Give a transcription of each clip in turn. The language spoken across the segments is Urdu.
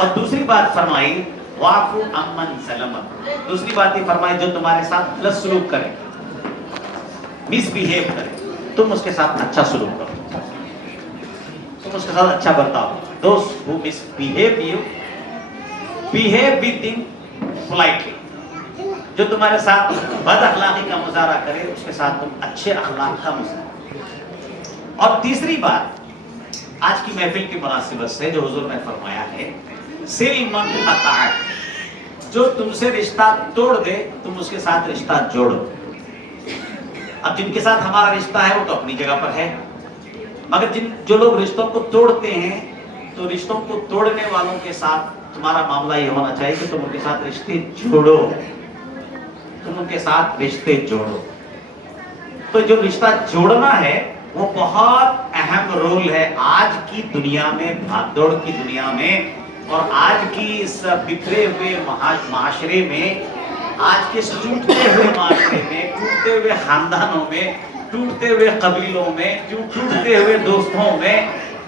اور دوسری بات فرمائی وَاعْفُ عَمَّنْ ظَلَمَ، دوسری بات یہ فرمائی جو تمہارے ساتھ غلط سلوک کرے، مس بیہیو کرے، تم اس کے ساتھ اچھا سلوک کرو، تم اس کے ساتھ اچھا برتاؤ. Those who misbehave you, behave with them politely. جو تمہارے ساتھ بد اخلاقی کا مظاہرہ کرے اس کے ساتھ تم اچھے اخلاق کا مظاہرہ. اور تیسری بات آج کی محفل کی مناسبت سے جو حضور نے فرمایا ہے سل من قطعک، جو تم سے رشتہ توڑ دے تم اس کے ساتھ رشتہ جوڑو. اب جن کے ساتھ ہمارا رشتہ ہے وہ تو اپنی جگہ پر ہے، مگر جو لوگ رشتوں کو توڑتے ہیں تو رشتوں کو توڑنے والوں کے ساتھ تمہارا معاملہ یہ ہونا چاہیے کہ تم ان کے ساتھ رشتے جوڑو، تم ان کے ساتھ رشتے جوڑو. تو جو رشتہ جوڑنا ہے وہ بہت اہم رول ہے آج کی دنیا میں، بھاگ دوڑ کی دنیا میں، اور آج کی اس بکھرے ہوئے معاشرے میں، آج کے ٹوٹتے ہوئے معاشرے میں، ٹوٹتے ہوئے خاندانوں میں، ٹوٹتے ہوئے قبیلوں میں، ٹوٹتے ہوئے دوستوں میں.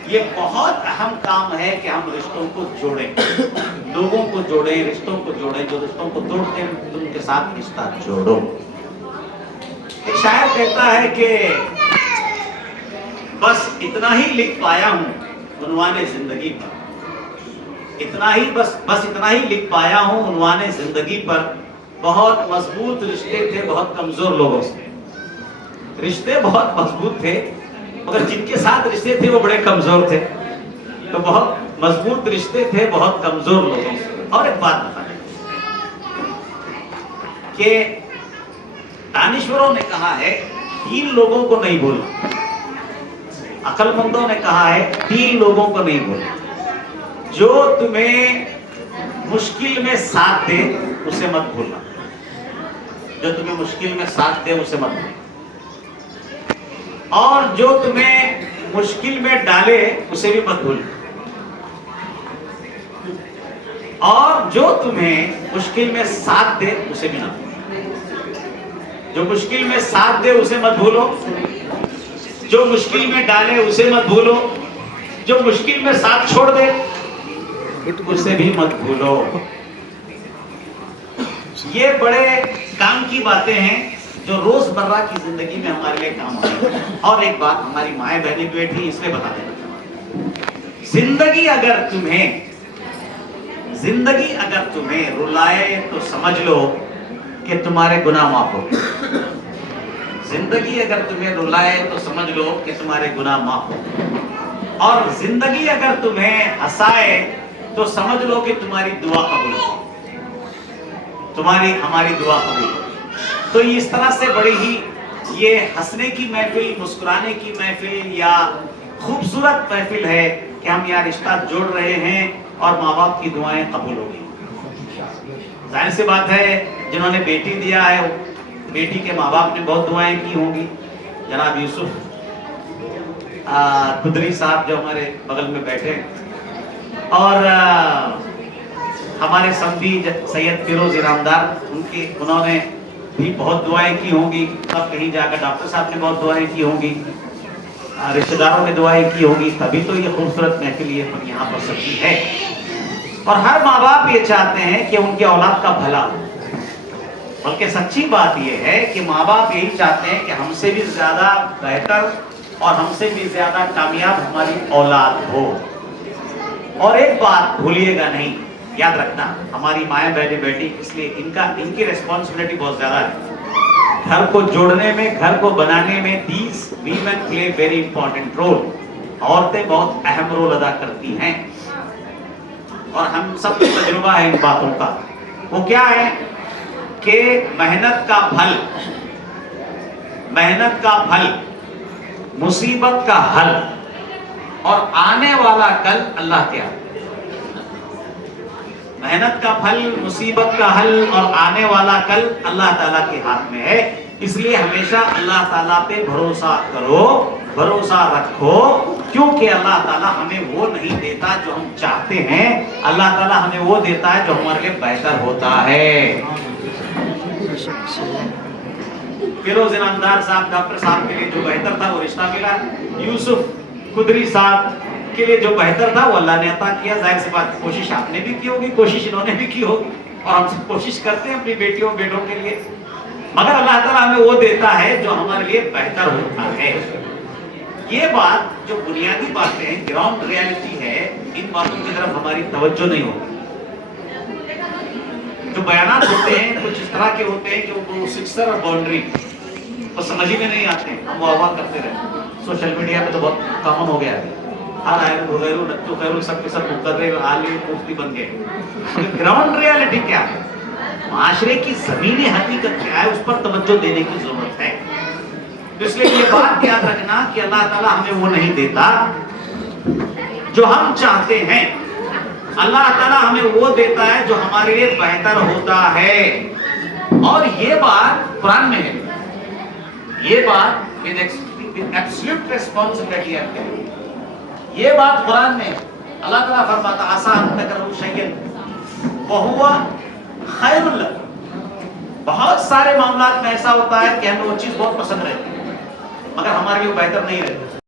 یہ بہت اہم کام ہے کہ ہم رشتوں کو جوڑیں، لوگوں کو جوڑیں، رشتوں کو جوڑیں. جو رشتوں کو توڑتے ہیں ان کے ساتھ رشتہ جوڑو. ایک شاعر کہتا ہے کہ بس اتنا ہی لکھ پایا ہوں عنوان زندگی پر، بس اتنا ہی لکھ پایا ہوں عنوان زندگی پر. بہت مضبوط رشتے تھے بہت کمزور لوگوں سے، رشتے بہت مضبوط تھے مگر جن کے ساتھ رشتے تھے وہ بڑے کمزور تھے. تو بہت مضبوط رشتے تھے بہت کمزور لوگوں سے. اور ایک بات بتا دیں کہ دانشوروں نے کہا ہے 3 لوگوں کو نہیں بھولنا، عقل مندوں نے کہا ہے 3 لوگوں کو نہیں بھولنا. جو تمہیں مشکل میں ساتھ دے اسے مت بھولنا، جو تمہیں مشکل میں ساتھ دے اسے مت بھولنا، اور جو تمہیں مشکل میں ڈالے اسے بھی مت بھولنا، اور جو تمہیں مشکل میں ساتھ دے اسے بھی نہ بھولنا. جو مشکل میں ساتھ دے اسے مت بھولو، جو مشکل میں ڈالے اسے مت بھولو، جو مشکل میں ساتھ چھوڑ دے اسے بھی مت بھولو. یہ بڑے کام کی باتیں ہیں جو روز مرہ کی زندگی میں ہمارے لیے کام آتی ہیں. اور ایک بات ہماری مائیں بہنیں بیٹھی اس لیے بتا دینا، زندگی اگر تمہیں رلائے تو سمجھ لو کہ تمہارے گناہ معاف ہو گئے. زندگی اگر تمہیں رلائے تو سمجھ لو کہ تمہارے گناہ معاف ہو گئے. اور زندگی اگر تمہیں ہنسائے تو سمجھ لو کہ تمہاری دعا قبول ہو، ہماری دعا قبول ہو. تو اس طرح سے بڑی ہی یہ ہنسنے کی محفل، مسکرانے کی محفل یا خوبصورت محفل ہے کہ ہم یہاں رشتہ جوڑ رہے ہیں اور ماں باپ کی دعائیں قبول ہو گئی. ظاہر سی بات ہے جنہوں نے بیٹی دیا ہے بیٹی کے ماں باپ نے بہت دعائیں کی ہوں گی. جناب یوسف خدری صاحب جو ہمارے بغل میں بیٹھے، اور ہمارے سمدھی سید فیروز ارامدار انہوں نے بھی بہت دعائیں کی ہوں گی. تب کہیں جا کر ڈاکٹر صاحب نے بہت دعائیں کی ہوں گی، رشتہ داروں نے دعائیں کی ہوں گی، تبھی تو یہ خوبصورت محفل یہاں پر سچی ہے. اور ہر ماں باپ یہ چاہتے ہیں کہ ان کی اولاد کا بھلا ہو، بلکہ سچی بات یہ ہے کہ ماں باپ یہی چاہتے ہیں کہ ہم سے بھی زیادہ بہتر اور ہم سے بھی زیادہ کامیاب ہماری اولاد ہو. اور ایک بات بھولیے گا نہیں، یاد رکھنا ہماری مائیں بہنیں بیٹی، اس لیے ان کی ریسپانسبلٹی بہت زیادہ ہے. گھر کو جوڑنے میں، گھر کو بنانے میں these women play very important role. عورتیں بہت اہم رول ادا کرتی ہیں اور ہم سب کو تجربہ ہے ان باتوں کا. وہ کیا ہے کہ محنت کا پھل، مصیبت کا حل اور آنے والا کل اللہ کے ہاتھ. محنت کا پھل، مصیبت کا حل اور آنے والا کل اللہ تعالیٰ کے ہاتھ میں ہے. اس لیے ہمیشہ اللہ تعالیٰ پہ بھروسہ کرو، بھروسہ رکھو، کیونکہ اللہ تعالیٰ ہمیں وہ نہیں دیتا جو ہم چاہتے ہیں، اللہ تعالیٰ ہمیں وہ دیتا ہے جو ہمارے لیے بہتر ہوتا ہے. فیروز ارامدار صاحب ڈاکٹر صاحب کے لیے جو بہتر تھا وہ رشتہ ملا. یوسف خدری صاحب کے لیے جو بہتر تھا وہ اللہ نے عطا کیا. ظاہر سی بات کوشش آپ نے بھی کی ہوگی, کوشش انہوں نے بھی کی ہوگی, اور ہم سب کوشش کرتے ہیں اپنی بیٹیوں بیٹوں کے لیے, مگر اللہ تعالیٰ ہمیں وہ دیتا ہے جو ہمارے لیے بہتر ہوتا ہے. یہ بات جو بنیادی باتیں ہیں, گراؤنڈ ریالٹی ہے, ان باتوں کی طرف ہماری توجہ نہیں ہوتی. جو بیانات ہوتے ہیں کچھ اس طرح کے ہوتے ہیں کہ وہ سکسر اور باؤنڈری وہ سمجھ میں نہیں آتے, ہم وہ کرتے رہتے. سوشل میڈیا پہ تو بہت کامن ہو گیا ہے, ہر آئے غیرو نتو خیرو سب کے سب مقرر عالم مفتی بن گئے. گراؤنڈ ریالٹی کیا ہے, معاشرے کی زمینی حقیقت کیا ہے, اس پر توجہ دینے کی ضرورت ہے. اس لیے یہ بات یاد رکھنا کہ اللہ تعالیٰ ہمیں وہ نہیں دیتا جو ہم چاہتے ہیں, اللہ تعالیٰ ہمیں وہ دیتا ہے جو ہمارے لیے بہتر ہوتا ہے. اور یہ بات قرآن میں ہے, یہ بات with absolute responsibility ہے. یہ بات قرآن میں اللہ تعالیٰ فرماتا عسیٰ ان تکرہوا شیئا وہو خیر لکم. بہت سارے معاملات میں ایسا ہوتا ہے کہ ہمیں وہ چیز بہت پسند رہتی ہے مگر ہمارے لیے بہتر نہیں رہتی.